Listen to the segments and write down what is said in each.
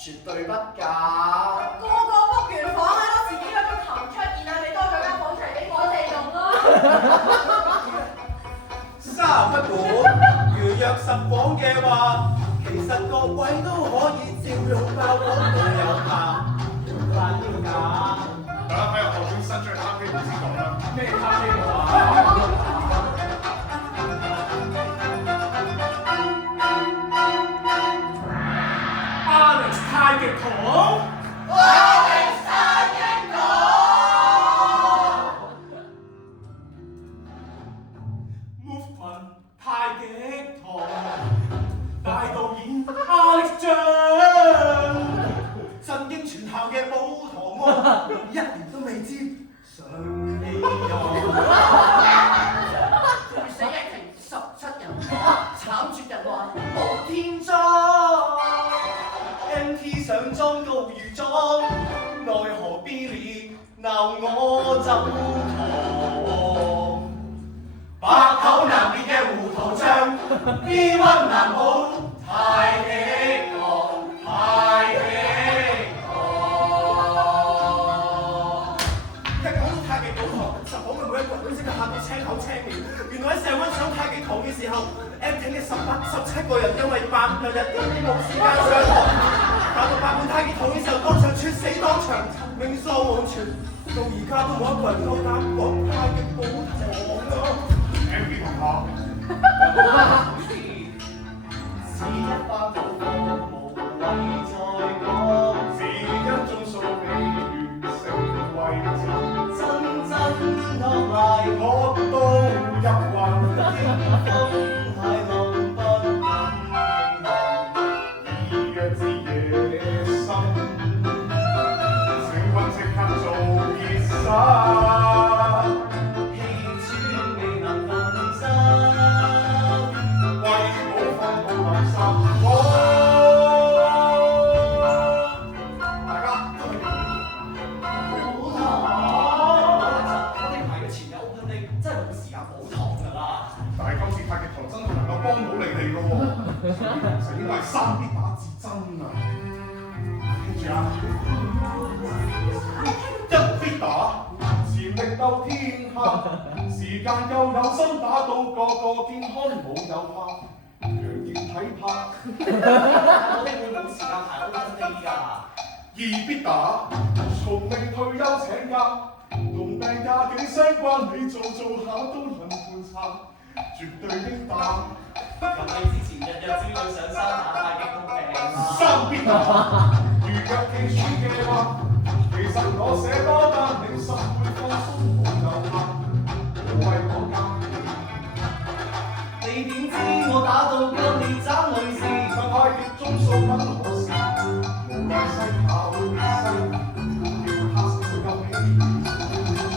絕對不假。個個 book 完房啊，都自己有張台出現啊，你多咗間房出嚟俾我哋用咯。三不管，如若實講嘅話，其實各位都可以照用爆講都有效，要假要假。大家睇下學長實最客氣唔知講啦。咩客氣我啊？Alex 太極堂。Movement 太極堂，大導演 Alex 張，震驚全校嘅舞堂啊！1年都未知上戲攰死一庭17人，慘絕人寰無天災。MT 上妝高如妝，奈何 Billy 鬧我走堂。百口難辯嘅糊塗帳，B1難保太極堂，太極堂。一講到太極舞堂，就講到每一個人都即刻喊到青口青面。原來喺社會上太極堂嘅時候，MT 嘅17個人因為8日根本冇時間上堂，搞到8半太極堂嘅時候當場猝死當場，命喪黃泉。到而家都冇一個人夠膽講太極舞堂啊！MT 同學，是一班老火無謂再講，只因眾數未完成為真，真偷賴我都入魂，天風太浪不敢輕動，二日之夜深，請君即刻做結實。實應該係3必打至真啊！聽住啊！1必打，潛力鬥天下，時間夠有心打到個個健康冇有怕，強健體魄。我哋會冇時間排好緊啲㗎。2必打，從未退休請假，同病假幾相關，你做下都能觀察，絕對應打。咁你之前日日朝早上山打太極都病啦。3必打，如若記住嘅話，其實我寫多單，你心會放鬆冇有怕，無謂講假。你點知我打到今年爭女士，個太極鐘數不可視，無謂西跑西，叫他少夠氣，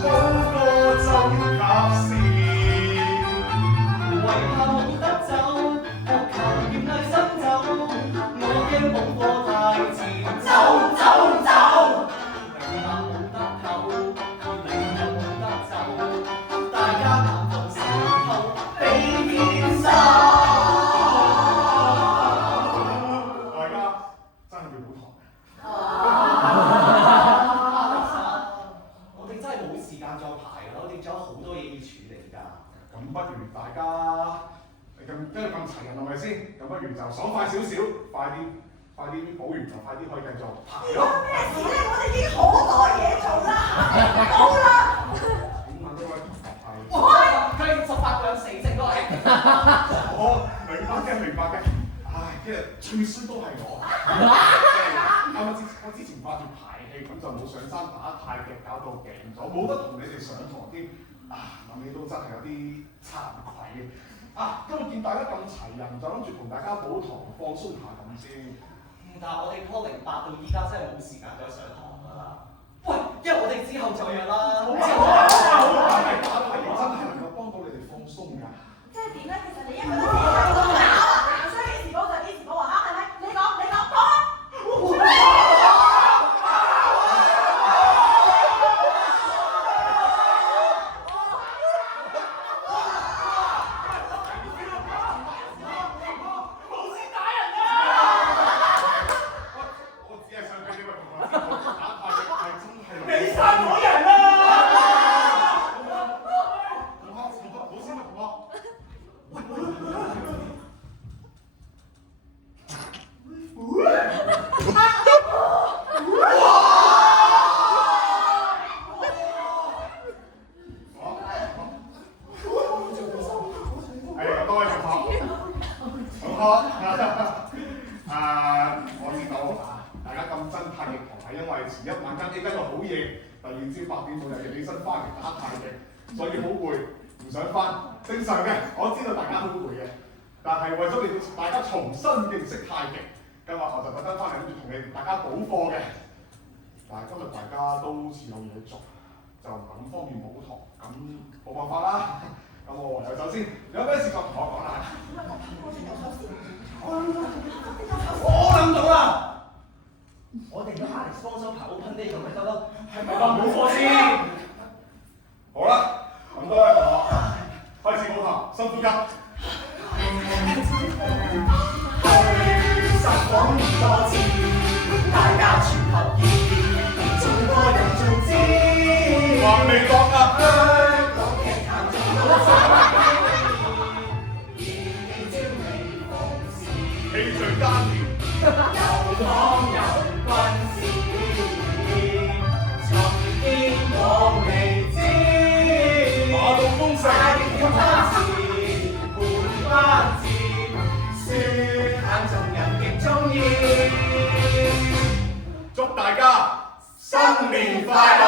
高歌真及時。為怕冇得走，學求嚴厲心走，我驚冇過太前，走。明白冇得唞，你又冇得走，大家難逢時候比天生。大家真係要好堂。我哋真係冇時間再排啦，我哋仲有好多嘢要處理㗎。咁不如大家跟住咁齊人係咪先？咁不如就爽快少少，快啲補完就快啲可以繼續排咯。咩事咧？我哋已經好多嘢做啦，好啦。請問呢位同學係？佢18個人死剩都係。我明白嘅。唉，其實最衰都係我。我之前掛住排戲，咁就冇上山打太極，搞到病咗，冇得同你哋上堂添。諗起都真係有啲慚愧嘅。今日見大家咁齊人，就諗住同大家補堂放鬆下咁先。但係我哋拖08到依家真係冇時間再上堂㗎啦。喂，因為我哋之後再約啦。好啊，真係能夠幫到你哋放鬆㗎。即係點咧？其實你一個都自己喺度搞啊！所以幾時補就幾時補啊！嚇，係咪？你講講啊！你殺我人啊！記今日好夜，第二朝8點半又要起身翻嚟打太極，所以好攰，唔想翻。正常嘅，我知道大家好攰嘅，但係為咗令到大家重新認識太極，今日我就特登翻嚟諗住同大家補課嘅。但係今日大家都好似有嘢做，就唔係咁方便補堂，咁冇辦法啦。咁我唯有走先，有咩事就同我講啦。我諗到啦，我哋要 Alex 幫手跑 open day 咁咪得咯，係咪當補課先？好啦，咁多位同學開始補堂，深呼吸。實講多次，大家全合意，眾多人盡知。還未落啊！香港劇壇眾多氣聚丹田，有康有軍事，尋見我未知。馬到功成，要他時換班字，説眼眾人極鍾意。祝大家新年快樂！